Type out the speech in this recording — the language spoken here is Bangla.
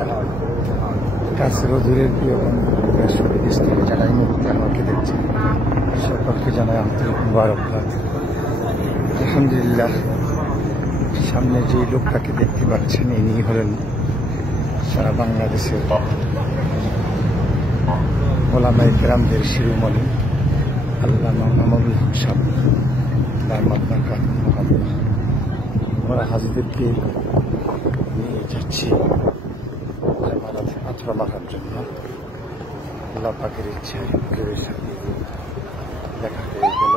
আলহামদুলিল্লাহ। কাছের ও দূরের প্রিয় বন্ধু দেশ থেকে যারা এই মুহূর্তে আমাকে দেখছে সকলকে জানাই আন্তরিক মুবারকবাদ। আলহামদুলিল্লাহ, সামনে যে লোকটাকে দেখতে পাচ্ছেন ইনি হলেন সারা বাংলাদেশের ওলামায়ে কেরামদের শিরোমণি আল্লামা মামুনুল হক সাহেব দামাত বারাকাতুহু। আমরা হাজিদেরকে নিয়ে যাচ্ছি জামারাতে আতরা মাখার জন্য। আল্লাহ পাকের ইচ্ছায় কেউ সাথে দেখা হয়ে গেল।